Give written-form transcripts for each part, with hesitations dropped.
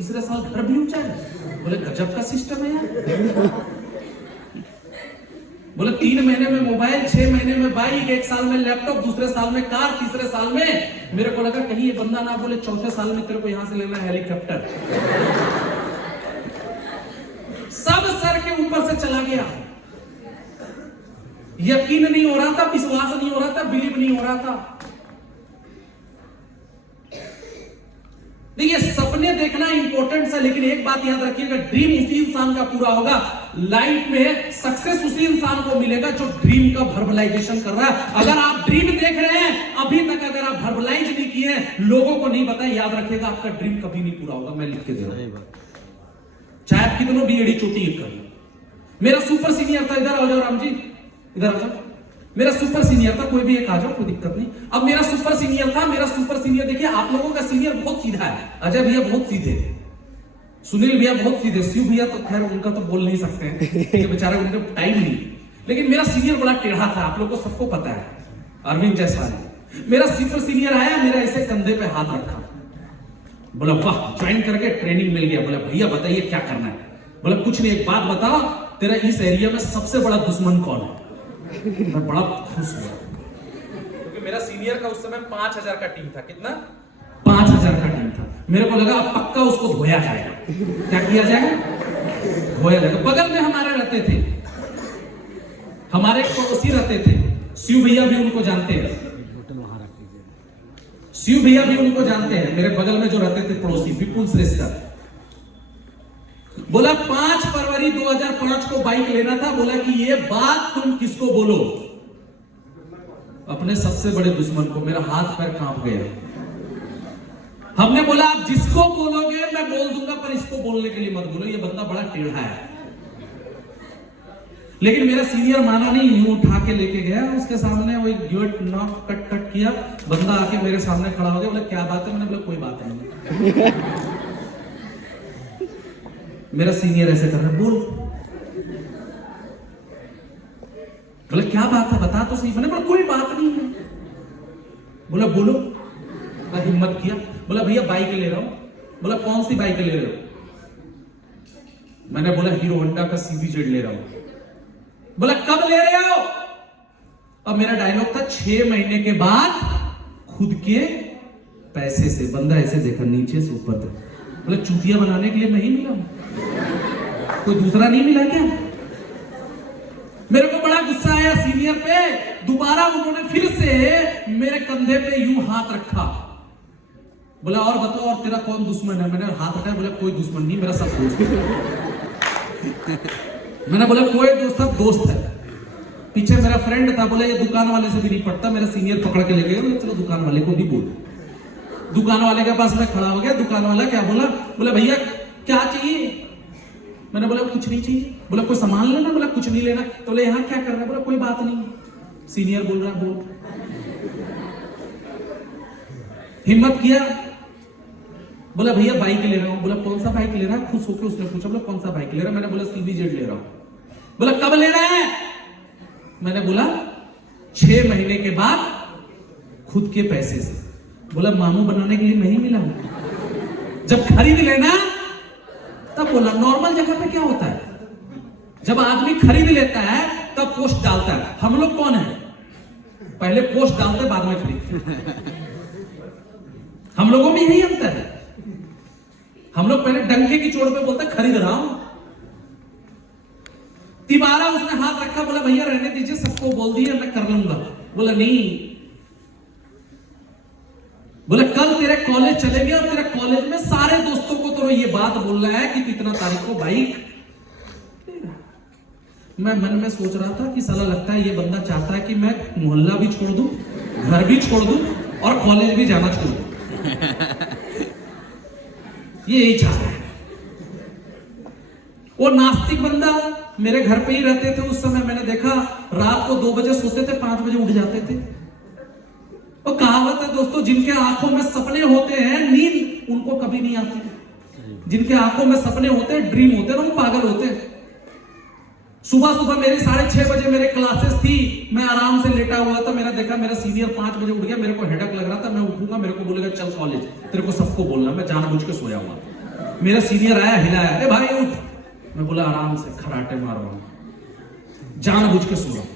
तीसरे साल घर भी ऊंचा है। बोले गजब का सिस्टम है यार। बोले 3 महीने में मोबाइल, 6 महीने में बाइक, 1 साल में लैपटॉप, दूसरे साल में कार, तीसरे साल में मेरे को लगा कहीं ये बंदा ना बोले चौथे साल में तेरे को यहां से लेना है हेलीकॉप्टर। सब सर के ऊपर से चला गया। यकीन नहीं हो रहा था, विश्वास नहीं हो रहा था, बिलीव नहीं हो रहा था। देखिए सपने देखना इंपॉर्टेंट है, लेकिन एक बात याद रखिएगा, ड्रीम उसी इंसान का पूरा होगा। लाइफ में सक्सेस उसी इंसान को मिलेगा जो ड्रीम का वर्बलाइजेशन कर रहा है। अगर आप ड्रीम देख रहे हैं, अभी तक अगर आप वर्बलाइज नहीं किए, लोगों को नहीं बताया, याद रखिएगा आपका ड्रीम कभी नहीं पूरा होगा। मैं लिख के दे रहा हूं, चाहे आप कितनों भी एड़ी चोटी कर लो। मेरा सुपर सीनियर था, इधर आ जाओ राम जी, इधर आ जाओ। मेरा सुपर सीनियर था, कोई भी एक आ जाओ, कोई दिक्कत नहीं। अब मेरा सुपर सीनियर था, मेरा सुपर सीनियर देखिए, आप लोगों का सीनियर बहुत सीधा है। अजय भैया बहुत सीधे, सुनील भैया बहुत सीधे, शिव भैया तो खैर उनका तो बोल नहीं सकते हैं, बेचारे उनका टाइम नहीं। लेकिन मेरा सीनियर बड़ा टेढ़ा था, आप लोगों को सबको पता है, अरविंद जायसवाल। मेरा सुपर सीनियर आया, मेरा ऐसे कंधे पे हाथ रखा, बोला वाह ज्वाइन करके ट्रेनिंग मिल गया। बोला भैया बताइए क्या करना है। बोला कुछ नहीं, एक बात बताओ, तेरा इस एरिया में सबसे बड़ा दुश्मन कौन है। मैं बड़ा खुश हुआ क्योंकि मेरा सीनियर का उस समय 5000 का टीम था। कितना? 5000 का टीम था। मेरे को लगा अब पक्का उसको धोया जाएगा। क्या किया जाएगा? धोया जाएगा। बगल में हमारे रहते थे, हमारे पड़ोसी रहते थे, शिव भैया भी उनको जानते हैं, शिव भैया भी उनको जानते हैं। मेरे बगल में जो रहते थे पड़ोसी विपुल श्रेष्ठ, बोला 5 फरवरी 2005 को बाइक लेना था। बोला कि ये बात तुम किसको बोलो? अपने सबसे बड़े दुश्मन को। मेरा हाथ पैर कांप गया। हमने बोला आप जिसको बोलोगे मैं बोल दूंगा, पर इसको बोलने के लिए मत बोलो, ये बंदा बड़ा टेढ़ा है। लेकिन मेरा सीनियर माना नहीं, यूं उठा के लेके गया उसके सामने, वो एक गिवट नॉक कट किया। बंदा आके मेरे सामने खड़ा हो गया, बोला क्या बात है? मैंने बोला कोई बात नहीं। मेरा सीनियर ऐसे कर रहा है, बोल। बोला क्या बात है, बता तो सही। मैंने बोला कोई बात नहीं है। बोला बोलो। मैं हिम्मत किया, बोला भैया बाइक ले रहा हूं। बोला कौन सी बाइक ले रहे हो? मैंने बोला हीरो होंडा का CBZ ले रहा हूं। बोला कब ले रहे हो? अब मेरा डायलॉग था 6 महीने के बाद खुद के पैसे से। बंदा ऐसे देखा नीचे से ऊपर तक। बोला चूतिया बनाने के लिए नहीं मिला, कोई दूसरा नहीं मिला क्या? मेरे को बड़ा गुस्सा आया सीनियर पे। दोबारा उन्होंने फिर से मेरे कंधे पे यूं हाथ रखा। बोला और बताओ, और तेरा कौन दुश्मन है? मैंने हाथ रखा, बोला कोई दुश्मन नहीं, मेरा सब दोस्त है। मैंने बोला कोई दोस्त, सब दोस्त है। पीछे मेरा फ्रेंड था, बोला ये दुकान वाले से भी नहीं पड़ता। मेरा सीनियर पकड़ के ले गया, चलो दुकान वाले को भी बोल। दुकान वाले के पास मैं खड़ा हो गया। दुकान वाला क्या बोला? बोला भैया क्या चाहिए? मैंने बोला कुछ नहीं चाहिए। बोला कोई सामान लेना? बोला कुछ नहीं लेना। तो बोले यहाँ क्या कर रहा है? बोला कोई बात नहीं। सीनियर बोल रहा बोल। हिम्मत किया, बोला भैया बाइक ले रहा हूं। बोला कौन सा बाइक ले रहा है? खुश होकर उसने पूछा, बोला कौन सा बाइक ले रहा है? मैंने बोला CBZ ले रहा हूं। बोला कब ले रहा है? मैंने बोला 6 महीने के बाद खुद के पैसे से। बोला मामू बनाने के लिए नहीं मिला, जब खरीद लेना तब बोला। नॉर्मल जगह पे क्या होता है, जब आदमी खरीद लेता है तब पोस्ट डालता है। हम लोग कौन है, पहले पोस्ट डालते बाद में खरीदते। हम लोगों में यही अंतर है। हम लोग पहले डंके की चोट पे बोलते खरीद रहा हूं। तिबारा उसने हाथ रखा, बोला भैया रहने दीजिए, सबको बोल दिया मैं कर लूंगा। बोला नहीं। बोले कल तेरे कॉलेज चलेंगे और तेरे कॉलेज में सारे दोस्तों को तो ये बात बोलना है कि तू इतना तारीख को बाइक। मैं मन में सोच रहा था कि साला लगता है ये बंदा चाहता है कि मैं मोहल्ला भी छोड़ दूं, घर भी छोड़ दूं और कॉलेज भी जाना छोड़ दूं। ये यही चाह रहा है। वो नास्तिक बंदा मेरे घर पे ही रहते थे उस समय। मैंने देखा रात को 2 बजे सोते थे, 5 बजे उठ जाते थे। तो कहावत है दोस्तों, जिनके आंखों में सपने होते हैं नींद उनको कभी नहीं आती। जिनके आंखों में सपने होते हैं, ड्रीम होते हैं, वो पागल होते हैं। सुबह सुबह मेरी 6:30 बजे मेरे क्लासेस थी, मैं आराम से लेटा हुआ था। मेरा देखा मेरा सीनियर 5 बजे उठ गया, मेरे को हेडेक लग रहा था। मैं उठूंगा, मेरे को बोलेगा चल कॉलेज, तेरे को सबको बोलना। मैं जानबूझ के सोया हुआ। मेरा सीनियर आया, हिलाया, अरे भाई उठ। मैं बोला आराम से खराटे मार रहा हूं, जानबूझ के सो रहा हूं।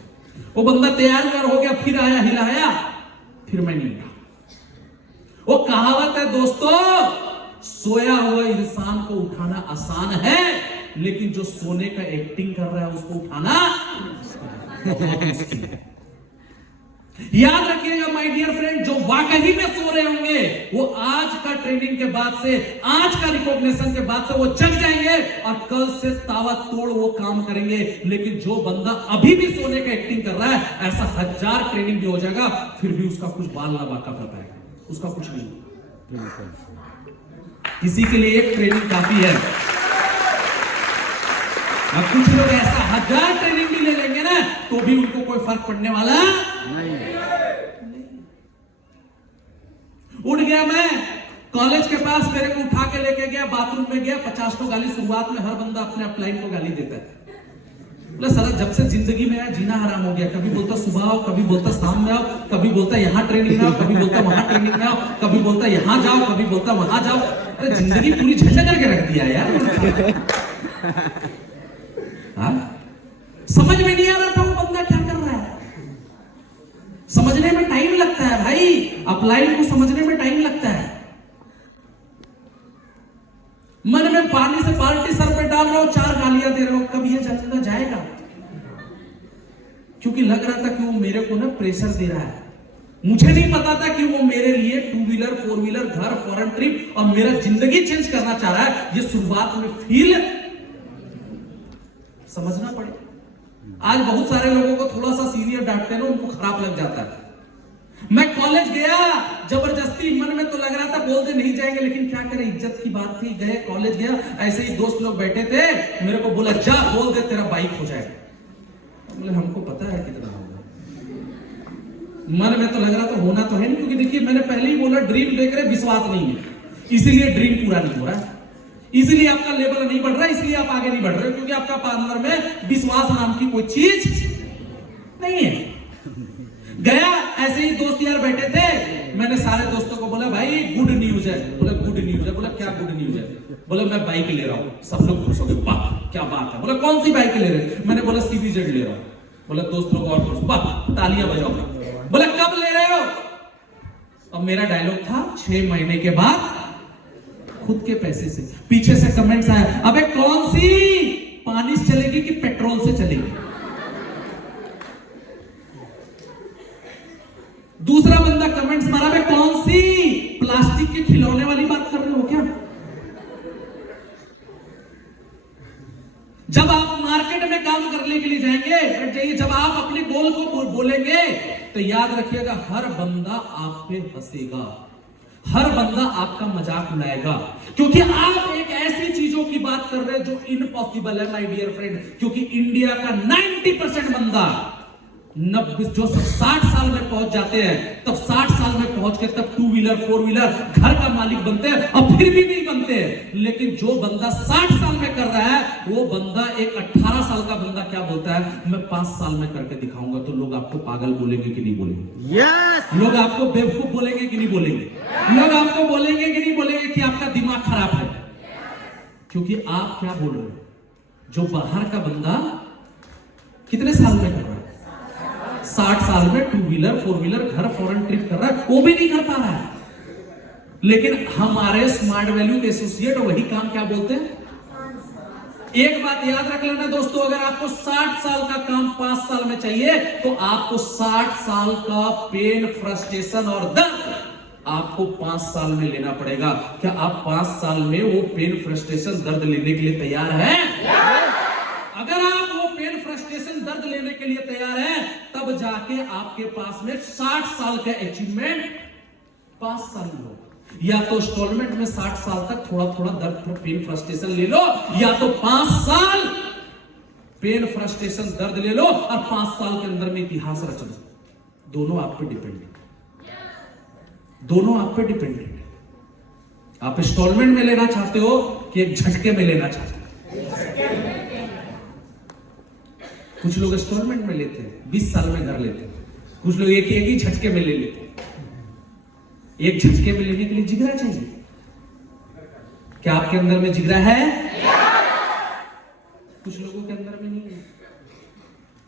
वो बंदा तैयार हो गया, फिर आया, हिलाया, फिर मैं नहीं गया। वो कहावत है दोस्तों, सोया हुआ इंसान को उठाना आसान है, लेकिन जो सोने का एक्टिंग कर रहा है उसको उठाना बहुत मुश्किल है। याद रखिएगा माय डियर फ्रेंड, जो वाकई में सो रहे होंगे वो आज का ट्रेनिंग के बाद से, आज का रिकॉग्निशन के बाद से वो जग जाएंगे और कल से तावा तोड़ वो काम करेंगे। लेकिन जो बंदा अभी भी सोने का एक्टिंग कर रहा है, ऐसा 1000 ट्रेनिंग भी हो जाएगा, फिर भी उसका कुछ बाल ना बाका कर पाएगा, उसका कुछ नहीं। किसी के लिए एक ट्रेनिंग काफी है। अब कुछ लोग ऐसा 1000 ट्रेनिंग भी ले लेंगे ना, तो भी उनको कोई फर्क पड़ने वाला नहीं। उठ गया मैं कॉलेज के पास, मेरे को उठा के लेके गया, बाथरूम में गया, 50 को गाली। शुरुआत में हर बंदा अपने अपलाइन को गाली देता है। बोला सर जब से जिंदगी में जीना हराम हो गया, कभी बोलता सुबह आओ, कभी बोलता शाम में आओ, कभी बोलता यहां ट्रेनिंग में आओ, कभी बोलता वहां ट्रेनिंग में आओ, कभी बोलता यहां जाओ, कभी बोलता वहां जाओ। अरे जिंदगी पूरी झंझट करके रख दिया यार। समझ में नहीं आ रहा था वो बंदा क्या कर रहा है। समझने में टाइम लगता है भाई, अपलाइन को समझने में टाइम लगता है। मन में पानी से बाल्टी सर पे डाल रहे हो, 4 गालियां दे रहे हो, कब ये जल्दा जाएगा? क्योंकि लग रहा था कि वो मेरे को ना प्रेशर दे रहा है। मुझे नहीं पता था कि वो मेरे लिए 2 व्हीलर 4 व्हीलर, घर, फॉरेन ट्रिप और मेरा जिंदगी चेंज करना चाह रहा है। ये शुरुआत में फील समझना पड़े। आज बहुत सारे लोगों को थोड़ा सा सीनियर डांटते हैं ना, उनको खराब लग जाता है। मैं कॉलेज गया जबरदस्ती, मन में तो लग रहा था बोलते नहीं जाएंगे, लेकिन क्या करें, इज्जत की बात थी। गए कॉलेज गया, ऐसे ही दोस्त लोग बैठे थे, मेरे को बोला जा बोल दे तेरा बाइक हो जाएगा। बोले हमको पता है कितना होगा। मन में तो लग रहा था होना तो है नहीं, क्योंकि देखिए मैंने पहले ही बोला ड्रीम देख रहे, विश्वास नहीं है, इसीलिए ड्रीम पूरा नहीं हो रहा है, इसलिए आपका लेवल नहीं बढ़ रहा, इसलिए आप आगे नहीं बढ़ रहे, क्योंकि आपका अंदर में विश्वास नाम की कोई चीज नहीं है। गया ऐसे ही दोस्त यार बैठे थे, मैंने सारे दोस्तों को बोला भाई गुड न्यूज है। बोला गुड न्यूज है। बोला क्या गुड न्यूज है? बोला मैं बाइक ले रहा हूं। सब लोग खुश हो गए, वाह क्या बात है। बोला कौन सी बाइक ले रहे? मैंने बोला CBZ ले रहा हूं। बोला दोस्त लोग और खुश, वाह तालियां बजाओ। बोला कब ले रहे हो? अब मेरा डायलॉग था 6 महीने के बाद खुद के पैसे से। पीछे से कमेंट्स आए, अबे कौन सी, पानी से चलेगी कि पेट्रोल से चलेगी? दूसरा बंदा कमेंट्स मारा, बे कौन सी, प्लास्टिक के खिलौने वाली बात कर रहे हो क्या? जब आप मार्केट में काम करने के लिए जाएंगे, जब आप अपने गोल को बोलेंगे, तो याद रखिएगा हर बंदा आप पे हंसेगा, हर बंदा आपका मजाक उड़ाएगा, क्योंकि आप एक ऐसी चीजों की बात कर रहे हैं जो इम्पॉसिबल है माय डियर फ्रेंड। क्योंकि इंडिया का 90% बंदा जो 60 साल में पहुंच जाते हैं, तब 60 साल में पहुंच के तब 2 व्हीलर 4 व्हीलर घर का मालिक बनते हैं, और फिर भी नहीं बनते हैं। लेकिन जो बंदा 60 साल में कर रहा है, वो बंदा एक 18 साल का बंदा क्या बोलता है, मैं 5 साल में करके दिखाऊंगा। तो लोग आपको पागल बोलेंगे कि नहीं बोलेंगे? yes! लोग आपको बेवकूफ बोलेंगे कि नहीं बोलेंगे? लोग आपको बोलेंगे कि नहीं बोलेंगे कि आपका दिमाग खराब है? क्योंकि आप क्या बोल रहे हो, जो बाहर का बंदा कितने साल में कर रहा है, 60 साल में 2 व्हीलर 4 व्हीलर घर फॉरेन ट्रिप कर रहा है, वो भी नहीं कर पा रहा है। लेकिन हमारे स्मार्ट वैल्यू के एसोसिएट वही काम क्या बोलते हैं। एक बात याद रख लेना दोस्तों, अगर आपको 60 साल का काम 5 साल में चाहिए, तो आपको 60 साल का पेन, फ्रस्ट्रेशन और दर्द आपको 5 साल में लेना पड़ेगा। क्या आप 5 साल में वो पेन, फ्रस्ट्रेशन, दर्द लेने के लिए तैयार हैं? अगर आप वो पेन, फ्रस्ट्रेशन, दर्द लेने के लिए तैयार हैं, तब जाके आपके पास में 60 साल का अचीवमेंट 5 साल में हो। या तो इंस्टॉलमेंट में 60 साल तक थोड़ा थोड़ा दर्द, पेन, फ्रस्ट्रेशन ले लो, या तो 5 साल पेन, फ्रस्ट्रेशन, दर्द ले लो और 5 साल के अंदर में इतिहास रच लो। दोनों आप पे डिपेंडेंट, दोनों आप पे डिपेंडेंट। आप इंस्टॉलमेंट में लेना चाहते हो कि एक झटके में लेना चाहते हो? कुछ लोग इंस्टॉलमेंट में लेते हैं, 20 साल में घर लेते हैं। कुछ लोग एक ही झटके में ले लेते हैं। एक झटके में लेने के लिए जिगरा चाहिए। क्या आपके अंदर में जिगरा है? कुछ लोगों के अंदर में नहीं है,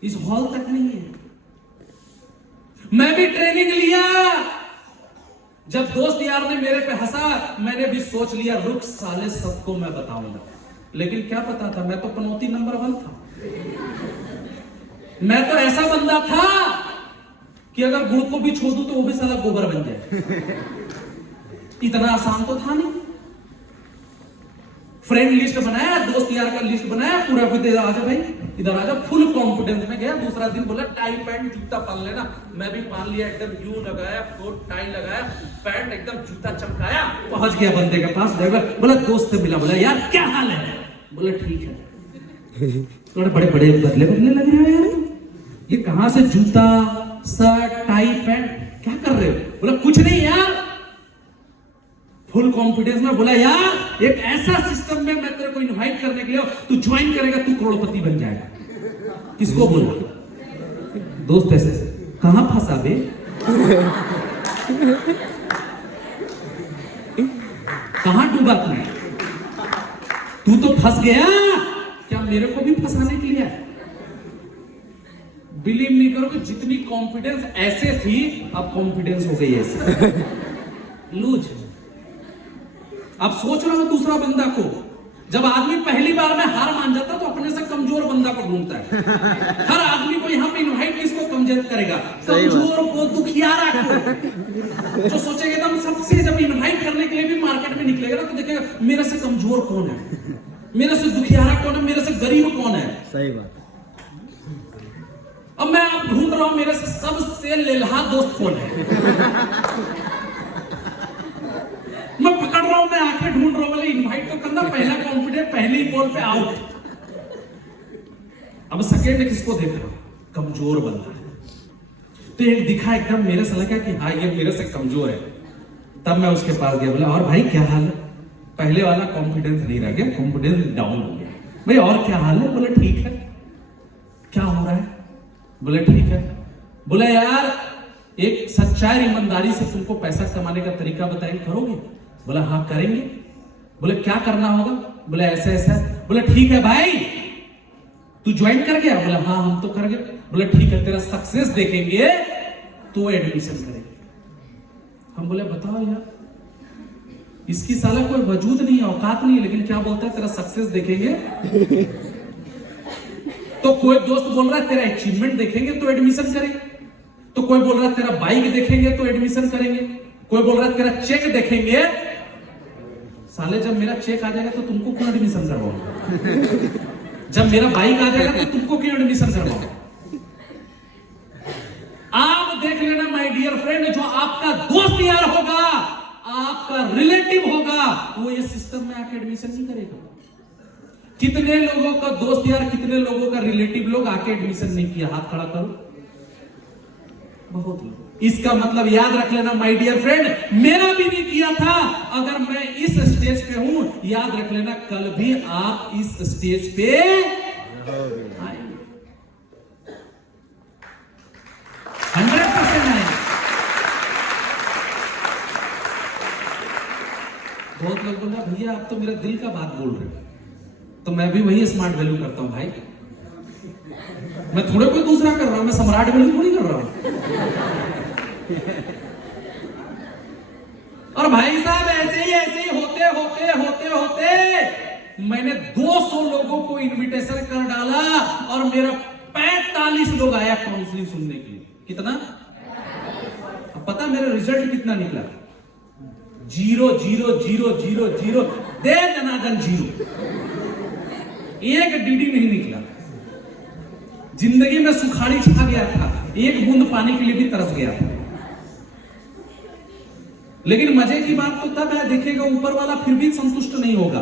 इस हॉल तक नहीं है। मैं भी ट्रेनिंग लिया, जब दोस्त यार ने मेरे पे हंसा, मैंने भी सोच लिया रुक साले सबको मैं बताऊंगा। लेकिन क्या पता था, मैं तो पनौती नंबर 1 था। मैं तो ऐसा बंदा था कि अगर गुड़ को भी छोड़ दूं तो वो भी साला गोबर बन जाए। इतना आसान तो था नहीं। फ्रेंड लिस्ट बनाया, दोस्त यार का लिस्ट बनाया, पूरा फिर आजा भाई इधर आजा, फुल कॉन्फिडेंस में गया। दूसरा दिन बोला टाई पैंट जूता पहन लेना, मैं भी पहन लिया, एकदम यू लगाया, कोट टाई लगाया, पैंट एकदम जूता चमकाया, पहुंच गया बंदे के पास। बोला दोस्त से मिला, बोला यार क्या हाल है? बोला ठीक है। थोड़े बड़े बड़े बदले बदले लग रहे हो यार, ये कहां से जूता शर्ट टाई पैंट क्या कर रहे हो? बोला कुछ नहीं यार, फुल कॉन्फिडेंस में बोला यार एक ऐसा सिस्टम में मैं तेरे को इनवाइट करने के लिए, तू ज्वाइन करेगा, तू करोड़पति बन जाएगा। किसको बोला? दोस्त ऐसे कहां फंसा बे? कहां डूबा तू तो फंस गया। क्या मेरे को भी फंसाने के लिए? बिलीव नहीं करोगे, जितनी कॉन्फिडेंस ऐसे थी अब कॉन्फिडेंस हो गई ऐसे लूज। अब सोच रहा हूं दूसरा बंदा को, जब आदमी पहली बार में हार मान जाता तो अपने से कमजोर बंदा को ढूंढता है। हर आदमी को यहां पे इनवाइट किसको कमजोर करेगा? कमजोर को, दुखियारा को। जो सोचेगा एकदम सबसे, जब इनवाइट करने के लिए भी मार्केट में निकलेगा ना तो देखेगा मेरे से कमजोर कौन है, मेरे से दुखियारा कौन है, मेरे से गरीब कौन है। सही बात। अब मैं आप ढूंढ रहा हूं मेरे से सबसे लेल्हा दोस्त कौन है। मैं पकड़ रहा हूं, मैं आके ढूंढ रहा हूं, इनवाइट तो करना, पहला कॉन्फिडेंट पहले ही बॉल पे आउट। अब सेकेंड किसको देख रहा हूं? कमजोर बंदा है। तो एक दिखा एकदम मेरे से लगा कि हाँ ये मेरे से कमजोर है। तब मैं उसके पास गया, बोला और भाई क्या हाल है? पहले वाला कॉन्फिडेंस नहीं रह गया, कॉन्फिडेंस डाउन हो गया। भाई और क्या हाल है? बोले ठीक है। क्या हो रहा है? बोले ठीक है। बोले यार एक सच्चाई ईमानदारी से तुमको पैसा कमाने का तरीका बताएंगे, करोगे? बोला हाँ करेंगे। बोले क्या करना होगा? बोले ऐसा ऐसा। बोले ठीक है भाई तू ज्वाइन कर गया? बोला हाँ हम तो कर गए। बोले ठीक है तेरा सक्सेस देखेंगे तो एडमिशन करेंगे। हम बोले बताओ यार इसकी साला कोई वजूद नहीं है, औकात नहीं है, लेकिन क्या बोलता है तेरा सक्सेस देखेंगे। तो कोई दोस्त बोल रहा है तेरा अचीवमेंट देखेंगे तो एडमिशन करेंगे, तो कोई बोल रहा है तेरा बाइक देखेंगे तो एडमिशन करेंगे, कोई बोल रहा है तेरा चेक देखेंगे। साले जब मेरा चेक आ जाएगा तो तुमको क्यों एडमिशन करवाऊंगा? जब मेरा बाइक आ जाएगा तो तुमको क्यों एडमिशन करवाऊंगा? आप देख लेना माय डियर फ्रेंड, जो आपका दोस्त यार होगा, आपका रिलेटिव होगा, वो ये सिस्टम में आके एडमिशन नहीं करेगा। कितने लोगों का दोस्त यार, कितने लोगों का रिलेटिव लोग आके एडमिशन नहीं किया? हाथ खड़ा करो। बहुत लोग। इसका मतलब याद रख लेना माय डियर फ्रेंड, मेरा भी नहीं किया था। अगर मैं इस स्टेज पे हूं, याद रख लेना कल भी आप इस स्टेज पे आएंगे, 100% आएंगे। बहुत लोग बोल रहे भैया आप तो मेरा दिल का बात बोल रहे हो, तो मैं भी वही स्मार्ट वैल्यू करता हूं भाई। मैं थोड़े कोई दूसरा कर रहा हूं, मैं सम्राट वैल्यू थोड़ी कर रहा हूं। और भाई साहब ऐसे ही होते होते होते होते मैंने 200 लोगों को इनविटेशन कर डाला और मेरा 45 लोग आया काउंसलिंग सुनने के लिए। कितना? अब पता मेरा रिजल्ट कितना निकला? 0 0 0 0 0 दे दनादन 0। एक डीडी नहीं निकला। जिंदगी में सुखाड़ी छा गया था, एक बूंद पानी के लिए भी तरस गया था। लेकिन मजे की बात तो तब है, देखेगा ऊपर वाला फिर भी संतुष्ट नहीं होगा।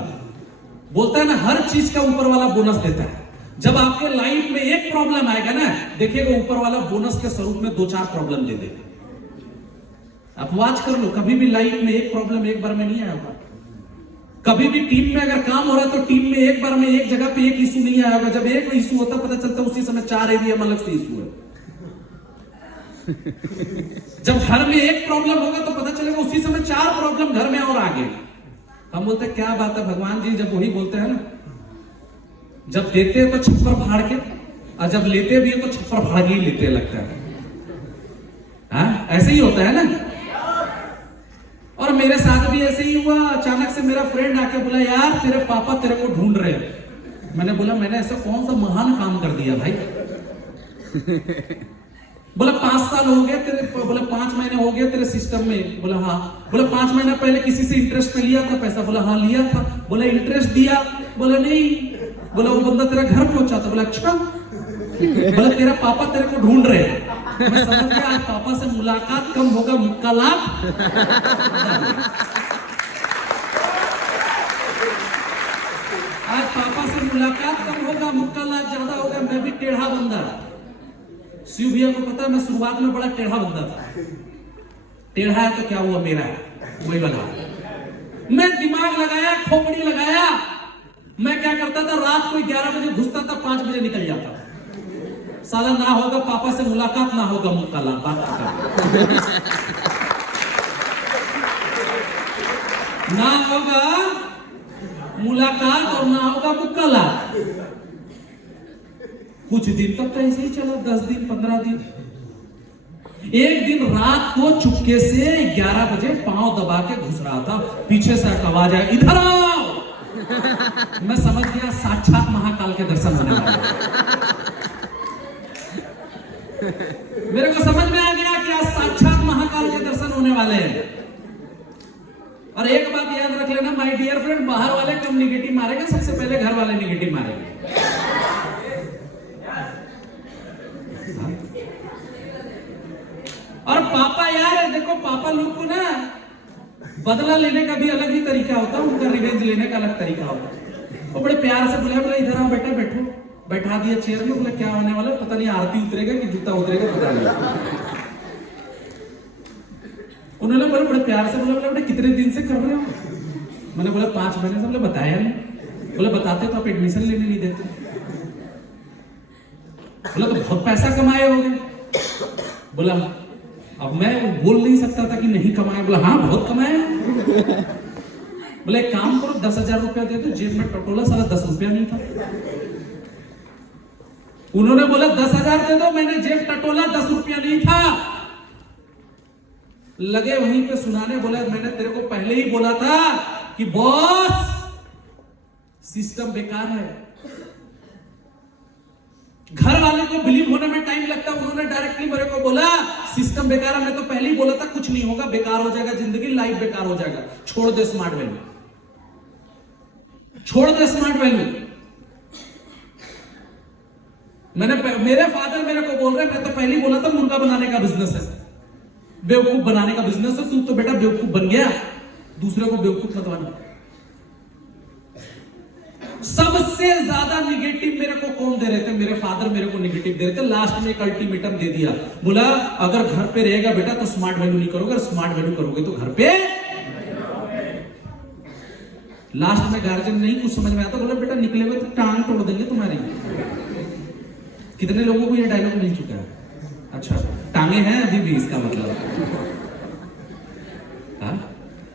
बोलता है ना हर चीज का ऊपर वाला बोनस देता है। जब आपके लाइफ में एक प्रॉब्लम आएगा ना, देखिएगा ऊपर वाला बोनस के स्वरूप में 2-4 प्रॉब्लम दे देगा। आप वॉच कर लो, कभी भी लाइफ में एक प्रॉब्लम एक बार में नहीं आया होगा। कभी भी टीम में अगर काम हो रहा है तो टीम में एक बार में एक जगह पे एक इशू नहीं आया होगा। जब एक इशू होता पता चलता उसी समय 4 एरिया में अलग से इशू है। जब घर में एक प्रॉब्लम होगा तो पता चलेगा उसी समय 4 प्रॉब्लम घर में और आगे। हम बोलते हैं क्या बात है भगवान जी, जब वही बोलते हैं ना, जब देते हैं तो छप्पर फाड़ के, और जब लेते भी है तो छप्पर फाड़ के ही लेते लगता है। हाँ, ऐसे ही होता है ना। और मेरे साथ भी ऐसे ही हुआ। अचानक से मेरा फ्रेंड आके बोला, यार तेरे पापा तेरे को ढूंढ रहे हैं। मैंने बोला, मैंने ऐसा कौन सा महान काम कर दिया भाई? बोला 5 साल हो गए तेरे, बोला 5 महीने हो गए तेरे सिस्टम में। बोला हाँ। बोला 5 महीना पहले किसी से इंटरेस्ट पे लिया था पैसा? बोला हाँ लिया था। बोला इंटरेस्ट दिया? बोला नहीं। बोला वो बंदा तेरा घर पहुंचा था? बोला अच्छा। बोला तेरा पापा तेरे को ढूंढ रहे हैं। मैं समझ गया आज पापा से मुलाकात कम होगा, मुक्कालात। आज पापा से मुलाकात कम होगा, मुक्कालात ज्यादा होगा। मैं भी टेढ़ा बंदा, शिव भैया को पता है मैं शुरुआत में बड़ा टेढ़ा बंदा था। टेढ़ा है तो क्या हुआ, मेरा है वही बना। मैं दिमाग लगाया, खोपड़ी लगाया। मैं क्या करता था, रात को 11 बजे घुसता था, 5 बजे निकल जाता। साला ना होगा पापा से मुलाकात, ना होगा मुक्कालात। बात ना होगा मुलाकात और ना होगा मुक्कालात। कुछ दिन तक तो ऐसे ही चला, 10 दिन 15 दिन। एक दिन रात को चुपके से 11 बजे पांव दबा के घुस रहा था, पीछे से आवाज आई, इधर आओ। मैं समझ गया साक्षात महाकाल के दर्शन होने वाले। मेरे को समझ में आ गया कि आज साक्षात महाकाल के दर्शन होने वाले हैं। और एक बात याद रख लेना माय डियर फ्रेंड, बाहर वाले कम निगेटिव मारेंगे, सबसे पहले घर वाले निगेटिव मारेंगे। और पापा यार देखो, पापा लोग को ना बदला लेने का भी अलग ही तरीका होता है, उनका रिवेंज लेने का अलग तरीका होता है। वो बड़े प्यार से बुलाया, बोला इधर आओ बेटा, बैठो। बैठा दिया चेयर में। बोला क्या होने वाला, पता नहीं आरती उतरेगा कि जूता उतरेगा, पता नहीं। उन्होंने बोला बड़े प्यार से बोला, बेटा कितने दिन से कर रहे हो? मैंने बोला 5 महीने से। बोला बताया नहीं। बोला बताते तो आप एडमिशन लेने नहीं देते। बोला तो बहुत पैसा कमाए होगे। बोला अब मैं बोल नहीं सकता था कि नहीं कमाए। बोला हाँ बहुत कमाए। बोले एक काम करो 10,000 रुपया दे दो। जेब में टटोला, साला 10 रुपया नहीं था। उन्होंने बोला 10,000 दे दो, मैंने जेब टटोला, 10 रुपया नहीं था। लगे वहीं पे सुनाने। बोला मैंने तेरे को पहले ही बोला था कि बॉस सिस्टम बेकार है। घर वाले को बिलीव होने में टाइम लगता है। उन्होंने डायरेक्टली मेरे को बोला सिस्टम बेकार है। मैं तो पहले ही बोला था कुछ नहीं होगा, बेकार हो जाएगा जिंदगी, लाइफ बेकार हो जाएगा। छोड़ दे स्मार्ट वैल्यू, छोड़ दे स्मार्ट वैल्यू। मेरे फादर मेरे को बोल रहे, मैं तो पहले ही बोला था मुर्गा बनाने का बिजनेस है, बेवकूफ बनाने का बिजनेस है। तू तो बेटा बेवकूफ बन गया, दूसरे को बेवकूफ मत बना। सबसे ज्यादा निगेटिव मेरे को कौन दे रहे थे? मेरे फादर मेरे को निगेटिव दे रहे थे। लास्ट में एक अल्टीमेटम दे दिया। बोला अगर घर पे रहेगा बेटा तो स्मार्ट वैल्यू नहीं करोगे, स्मार्ट वैल्यू करोगे तो घर पे। लास्ट में गार्जियन नहीं कुछ समझ में आता, बोला बेटा निकले हुए तो टांग तोड़ देंगे तुम्हारी। कितने लोगों को ये डायलॉग मिल चुका है? अच्छा टांगे हैं अभी भी, इसका मतलब।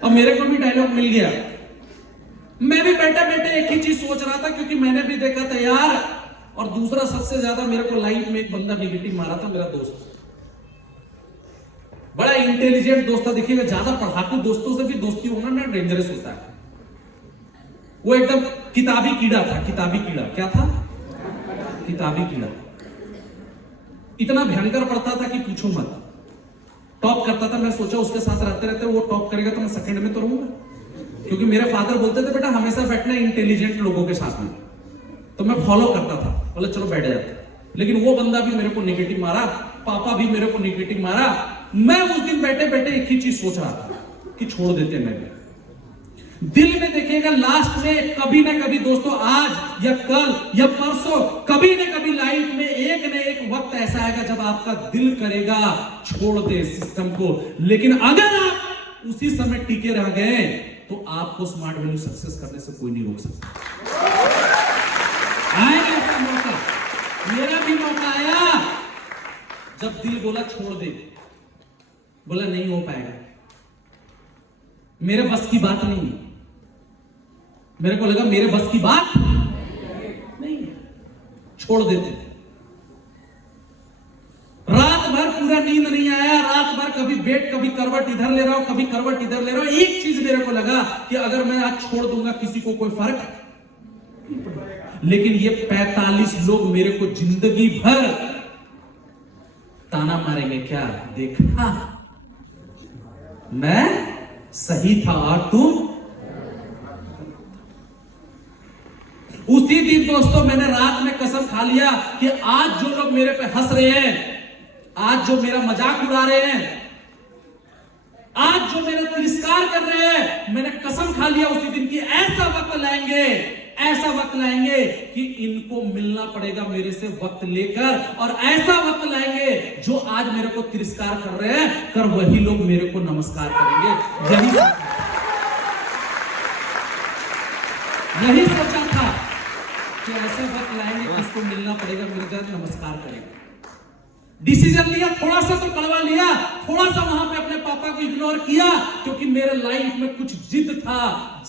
अब मेरे को भी डायलॉग मिल गया। मैं भी बैठे बैठे एक ही चीज सोच रहा था, क्योंकि मैंने भी देखा था यार। और दूसरा सबसे ज्यादा मेरे को लाइफ में एक बंदा निगेटिव मारा था, मेरा दोस्त। बड़ा इंटेलिजेंट दोस्त था। देखिएगा ज्यादा पढ़ाकू दोस्तों से भी दोस्ती होना ना डेंजरस होता है। वो एकदम किताबी कीड़ा था। किताबी कीड़ा क्या था? किताबी कीड़ा। इतना भयंकर पढ़ता था कि पूछो मत। टॉप करता था। मैं सोचा उसके साथ रहते रहते वो टॉप करेगा तो मैं सेकंड में तो रहूंगा, क्योंकि मेरे फादर बोलते थे बेटा हमेशा बैठना इंटेलिजेंट लोगों के साथ में। तो मैं फॉलो करता था, बोले चलो बैठ जाते। लेकिन वो बंदा भी मेरे को नेगेटिव मारा, पापा भी मेरे को नेगेटिव मारा। मैं उस दिन बैठे बैठे एक ही चीज सोच रहा था कि छोड़ देते मैं भी। दिल में देखिएगा लास्ट में कभी ना कभी दोस्तों, आज या कल या परसों, कभी ना कभी लाइफ में एक न एक वक्त ऐसा आएगा जब आपका दिल करेगा छोड़ दे सिस्टम को। लेकिन अगर आप उसी समय टिके रह गए तो आपको स्मार्ट वैल्यू सक्सेस करने से कोई नहीं रोक सकता। आएगा ऐसा मौका, मेरा भी मौका आया जब दिल बोला छोड़ दे। बोला नहीं हो पाएगा, मेरे बस की बात नहीं। मेरे को लगा मेरे बस की बात नहीं है, छोड़ देते। रात भर पूरा नींद नहीं आया, रात भर कभी बेड, कभी करवट इधर ले रहा हूं, कभी करवट इधर ले रहा हूं। एक चीज मेरे को लगा कि अगर मैं आज छोड़ दूंगा किसी को कोई फर्क, लेकिन ये 45 लोग मेरे को जिंदगी भर ताना मारेंगे। क्या देखा, मैं सही था और तुम। उसी दिन दोस्तों मैंने रात में कसम खा लिया कि आज जो लोग मेरे पे हंस रहे हैं, आज जो मेरा मजाक उड़ा रहे हैं, आज जो मेरा तिरस्कार कर रहे हैं, मैंने कसम खा लिया उसी दिन की ऐसा वक्त लाएंगे, ऐसा वक्त लाएंगे कि इनको मिलना पड़ेगा मेरे से वक्त लेकर, और ऐसा वक्त लाएंगे जो आज मेरे को तिरस्कार कर रहे हैं, कर वही लोग मेरे को नमस्कार करेंगे। यही सोचा था कि ऐसा वक्त लाएंगे कि इसको मिलना पड़ेगा, मेरे साथ नमस्कार करेंगे। डिसीजन लिया, थोड़ा सा तो कड़वा लिया, थोड़ा सा वहां पे अपने पापा को इग्नोर किया, क्योंकि मेरे लाइफ में कुछ जिद था,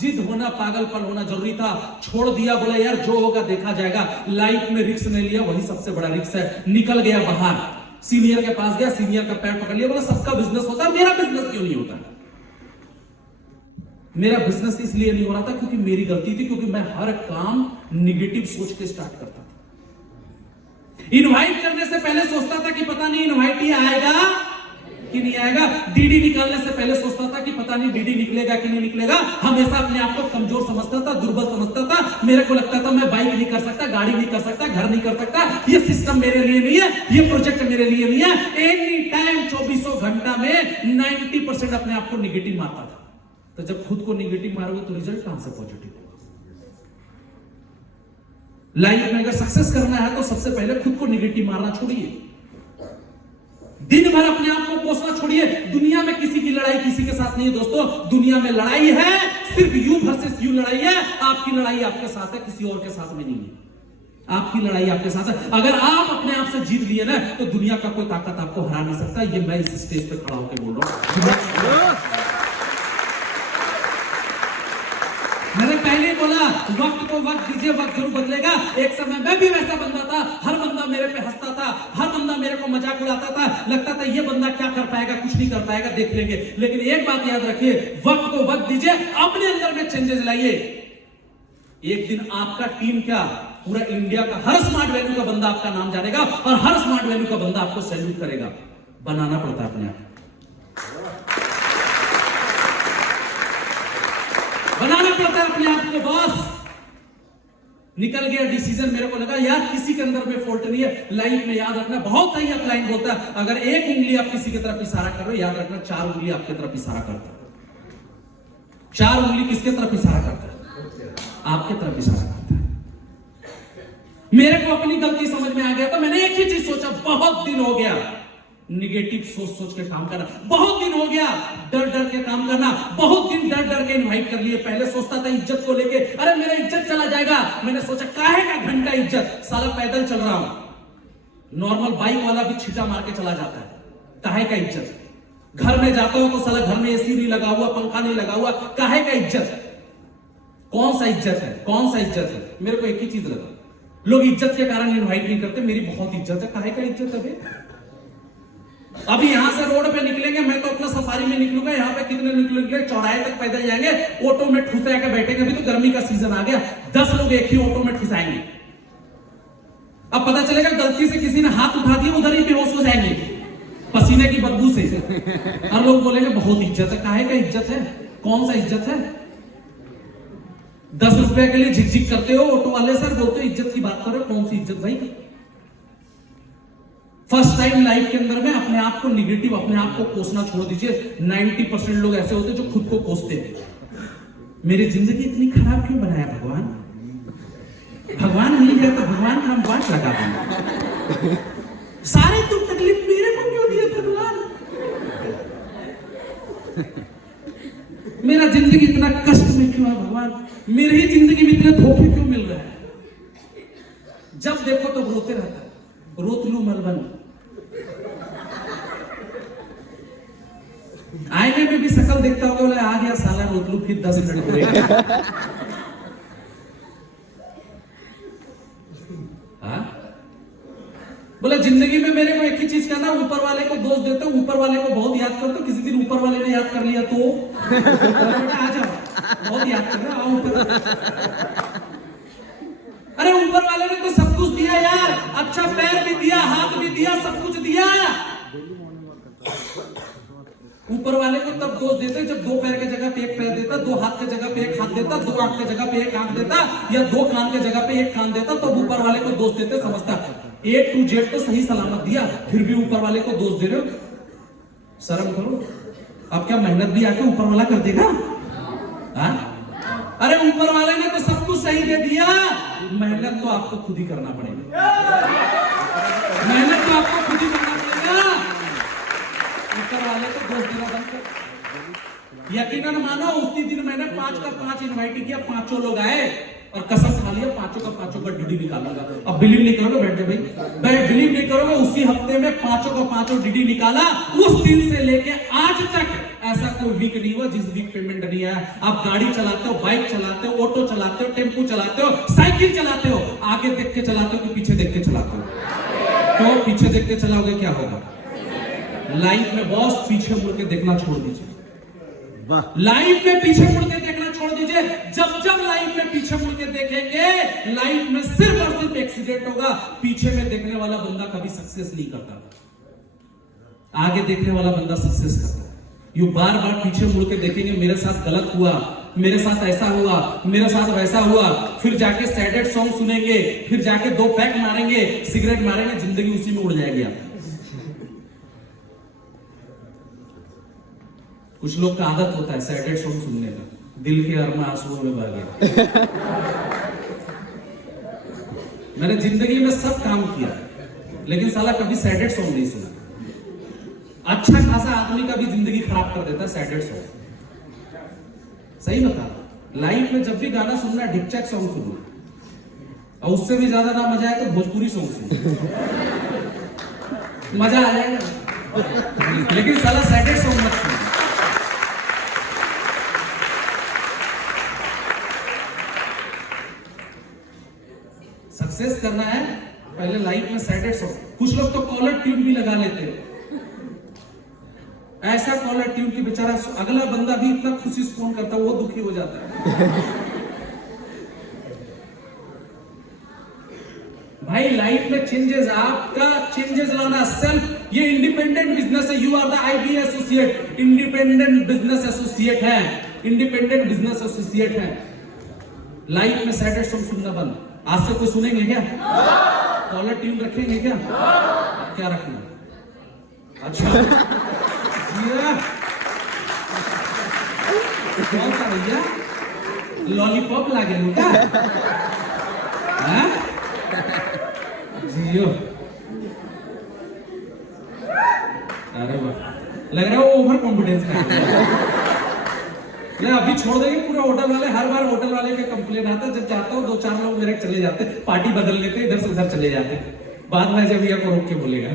जिद होना, पागलपन होना जरूरी था। छोड़ दिया, बोला यार जो होगा देखा जाएगा। लाइफ में रिस्क नहीं लिया, वही सबसे बड़ा रिस्क है। निकल गया बाहर, सीनियर के पास गया, सीनियर का पैर पकड़ लिया, बोला सबका बिजनेस होता है, मेरा बिजनेस क्यों नहीं होता। मेरा बिजनेस इसलिए नहीं हो रहा था क्योंकि मेरी गलती थी, क्योंकि मैं हर काम निगेटिव सोच के स्टार्ट करता था। इनवाइट करने से पहले सोचता था कि पता नहीं इनवाइट ही आएगा कि नहीं आएगा। डीडी निकालने से पहले सोचता था कि पता नहीं डीडी निकलेगा कि नहीं निकलेगा। हमेशा अपने आप को कमजोर समझता था, दुर्बल समझता था। मेरे को लगता था मैं बाइक नहीं कर सकता, गाड़ी नहीं कर सकता, घर नहीं कर सकता, ये सिस्टम मेरे लिए नहीं है, ये प्रोजेक्ट मेरे लिए नहीं है। एनी टाइम 24 घंटा में 90% अपने आप को निगेटिव मारता था। तो जब खुद को निगेटिव मारोगे तो रिजल्ट कहां से पॉजिटिव होगा। लाइफ में अगर सक्सेस करना है तो सबसे पहले खुद को निगेटिव मारना छोड़िए। दिन भर अपने आप को कोसना छोड़िए। दुनिया में किसी की लड़ाई किसी के साथ नहीं है दोस्तों। दुनिया में लड़ाई है सिर्फ यू वर्सेस यू लड़ाई है। आपकी लड़ाई आपके साथ है, किसी और के साथ में नहीं है। आपकी लड़ाई आपके साथ है। अगर आप अपने आप से जीत लिए ना तो दुनिया का कोई ताकत आपको हरा नहीं सकता। ये मैं इस स्टेज पे खड़ा होकर बोल रहा हूं। मैंने पहले बोला वक्त को वक्त दीजिए, वक्त जरूर बदलेगा। एक समय मैं भी वैसा बंदा था, हर बंदा मेरे पे हंसता था, हर बंदा मेरे को मजाक उड़ाता था। लगता था ये बंदा क्या कर पाएगा, कुछ नहीं कर पाएगा, देख लेंगे। लेकिन एक बात याद रखिए, वक्त को वक्त दीजिए, अपने अंदर में चेंजेस लाइए। एक दिन आपका टीम क्या, पूरा इंडिया का हर स्मार्ट वैल्यू का बंदा आपका नाम जानेगा और हर स्मार्ट वैल्यू का बंदा आपको सैल्यूट करेगा। बनाना पड़ता है अपने आप, बनाना पड़ता है अपने आप को। बॉस निकल गया डिसीजन। मेरे को लगा यार किसी के अंदर में फॉल्ट नहीं है। लाइफ में याद रखना, बहुत सही अपलाइन बोलता है, अगर एक उंगली आप किसी की तरफ इशारा कर रहे हो, याद रखना 4 उंगली आपकी तरफ इशारा करता है। 4 उंगली किसके तरफ इशारा करता है? आपके तरफ इशारा करता है। मेरे को अपनी गलती समझ में आ गया तो मैंने एक ही चीज सोचा, बहुत दिन हो गया निगेटिव सोच के काम करना, बहुत दिन हो गया डर डर के काम करना, बहुत दिन डर डर के इनवाइट कर लिए। पहले सोचता था इज्जत को लेके, अरे मेरा इज्जत चला जाएगा। मैंने सोचा काहे का घंटा इज्जत, साला पैदल चल रहा हूं, नॉर्मल बाइक वाला भी छीटा मार के चला जाता है, काहे का इज्जत। घर में जाता हूं तो साला घर में एसी नहीं लगा हुआ, पंखा नहीं लगा हुआ, काहे का इज्जत। कौन सा इज्जत है, कौन सा इज्जत है। मेरे को एक ही चीज लगा, लोग इज्जत के कारण इनवाइट नहीं करते। मेरी बहुत इज्जत है, काहे का इज्जत है। अभी यहां से रोड पे निकलेंगे, मैं तो अपना सफारी में निकलूंगा, यहां पे कितने निकलेंगे, चौराहे तक पैदल जाएंगे, ऑटो में ठुसा के बैठेंगे। अभी तो गर्मी का सीजन आ गया, 10 लोग एक ही ऑटो में ठुसाएंगे। अब पता चलेगा गलती से किसी ने हाथ उठा दिया, उधर ही बेहोश हो जाएंगे पसीने की बदबू से। और लोग बोलेंगे बहुत इज्जत है, काहे का इज्जत है, कौन सा इज्जत है। 10 रुपए के लिए झिकझिक करते हो ऑटो वाले, सर बोलते इज्जत की बात करो, कौन सी इज्जत भाई। फर्स्ट टाइम लाइफ के अंदर में अपने आप को निगेटिव, अपने आप को कोसना छोड़ दीजिए। 90% लोग ऐसे होते हैं जो खुद को कोसते हैं। मेरी जिंदगी इतनी खराब क्यों बनाया भगवान, भगवान मिल गया तो भगवान का हम बात लगा देंगे। सारे दुख तकलीफ मेरे को क्यों दिए भगवान, मेरा जिंदगी इतना कष्ट में क्यों है भगवान, मेरी ही जिंदगी में इतने धोखे क्यों मिल रहे हैं। जब देखो तो रोते रहता है, रोतलू मलबन। आईने में भी शकल देखता होगा, बोले आ गया साला रोतलू, फिर 10 मिनट बोला जिंदगी में मेरे को एक ही चीज कहना, ऊपर वाले को दोष देते हो, ऊपर वाले को बहुत याद करते हो, किसी दिन ऊपर वाले ने याद कर लिया तो बेटा आ जाओ, बहुत याद कर रहे हो, आओ ऊपर। अरे ऊपर वाले ने तो सब कुछ दिया यार, अच्छा पैर भी दिया, हाथ भी दिया, सब कुछ दिया। ऊपर वाले को तब दोष देते जब दो पैर की जगह पे एक पैर देता, दो हाथ की जगह पे एक हाथ देता, दो आंख की जगह पे एक आंख देता, या दो कान की जगह पे एक कान देता, तब ऊपर वाले को दोष देते। समझता A to Z तो सही सलामत दिया, फिर भी ऊपर वाले को दोष दे रहे हो। शर्म करो। अब क्या मेहनत भी आके ऊपर वाला कर देगा? हाँ? अरे ऊपर वाले ने तो सब कुछ सही दे दिया, मेहनत तो आपको खुद ही करना पड़ेगा, मेहनत तो आपको खुद ही करना पड़ेगा। ऊपर वाले को दोष देना बंद कर। यकीनन मानो उसी दिन मैंने 5 का 5 इनवाइट किया, 5 लोग आए और कसम खा लिया 5 का डीडी निकालूंगा। अब बिलीव नहीं करोगे, बैठ जाओ भाई, बिलीव नहीं करोगे, उसी हफ्ते में 5 का 5 डीडी निकाला। उस दिन से लेके आज तक ऐसा कोई वीक नहीं हुआ जिस वीक पेमेंट नहीं आया। आप गाड़ी चलाते हो, बाइक चलाते हो, ऑटो चलाते हो, टेम्पो चलाते हो, साइकिल चलाते हो, आगे देख के चलाते हो कि पीछे देख के चलाते हो? तो पीछे देख के चलाओगे क्या होगा? लाइफ में बॉस पीछे मुड़ के देखना छोड़ दीजिए, लाइफ में पीछे मुड़ के देखना छोड़ दीजिए। जब लाइफ में पीछे मुड़ के देखेंगे, लाइफ में सिर्फ और सिर्फ एक्सीडेंट होगा। पीछे में देखने वाला बंदा कभी सक्सेस नहीं करता, आगे देखने वाला बंदा सक्सेस करता है। यू बार बार पीछे मुड़ के देखेंगे, मेरे साथ गलत हुआ, मेरे साथ ऐसा हुआ, मेरे साथ वैसा हुआ, फिर जाके सैडेड सॉन्ग सुनेंगे, फिर जाके 2 पैक मारेंगे, सिगरेट मारेंगे, जिंदगी उसी में उड़ जाएगी आप। कुछ लोग का आदत होता है सैडेड सॉन्ग सुनने का, दिल के अरमा आंसुओं में बह गए। मैंने जिंदगी में सब काम किया, लेकिन साला कभी सैडेड सॉन्ग नहीं सुना। अच्छा खासा आदमी का भी जिंदगी खराब कर देता है सैडेड सॉन्ग। सही बता, लाइफ में जब भी गाना सुनना है ढिकचैक सॉन्ग सुनो, और उससे भी ज्यादा ना मजा आए तो भोजपुरी सॉन्ग सुनो, मजा आ जाएगा। लेकिन साला सैडेड सॉन्ग मत सुनो। सक्सेस करना है पहले लाइफ में सैडेड सॉन्ग। कुछ लोग तो कॉलर ट्यून भी लगा लेते हैं, ऐसा कॉलर ट्यून की बेचारा अगला बंदा भी इतना खुशी से फोन करता है, वो दुखी हो जाता है। भाई लाइफ में चेंजेस, आपका चेंजेस लाना सेल्फ, ये इंडिपेंडेंट बिजनेस है। You are the IB associate, independent business associate है, इंडिपेंडेंट बिजनेस एसोसिएट है। लाइफ में सैडेड सॉन्ग सुनना बंद। आज से कोई सुनेंगे क्या? कॉलर ट्यून रखेंगे क्या? क्या रखना? अच्छा कौन सा भैया? लॉलीपॉप लागे क्या? जियो। अरे वाह, लग रहा है वो ओवर कॉन्फिडेंस का। अभी छोड़ देंगे पूरा होटल वाले, हर बार होटल वाले पे कंप्लेन आता है, जब जाता हूँ 2-4 लोग मेरे चले जाते, पार्टी बदल लेते, इधर से उधर चले जाते, बाद में जब भैया को रोक के बोलेगा।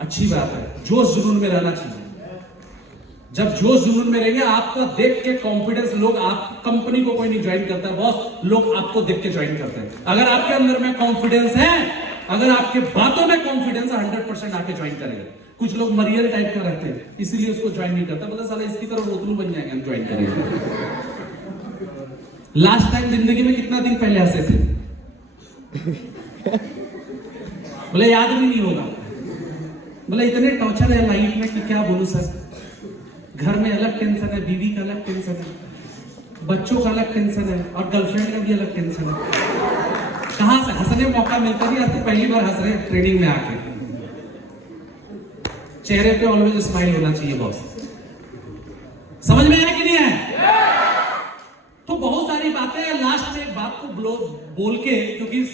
अच्छी बात है, जोश जुनून में रहना चाहिए। जब जोश जुनून में रहेंगे, आपका देख के कॉन्फिडेंस, लोग आप कंपनी को कोई नहीं ज्वाइन करता बॉस, लोग आपको देख के ज्वाइन करते हैं। अगर आपके अंदर में कॉन्फिडेंस है, अगर आपके बातों में कॉन्फिडेंस है, 100% आके ज्वाइन करेगा। कुछ लोग मरियल टाइप का रहते हैं, इसीलिए उसको ज्वाइन नहीं करता, पता साला इसकी तरह रोतलू बन जाएंगे, हम ज्वाइन करेंगे। लास्ट टाइम जिंदगी में कितना दिन पहले हंसे थे? बोले याद भी नहीं होगा। बोले इतने टॉर्चर है लाइफ में कि क्या बोलूं सर। घर में अलग टेंशन है, बीवी का अलग टेंशन है, बच्चों का अलग टेंशन है, और गर्लफ्रेंड का भी अलग टेंशन है। कहां से हंसने मौका मिलता नहीं, आज तो पहली बार हंस रहे ट्रेनिंग में आके। चेहरे पे ऑलवेज स्माइल होना चाहिए बॉस। समझ में आया कि नहीं है? तो बहुत सारी बातें, लास्ट में एक बात को बोल के, क्योंकि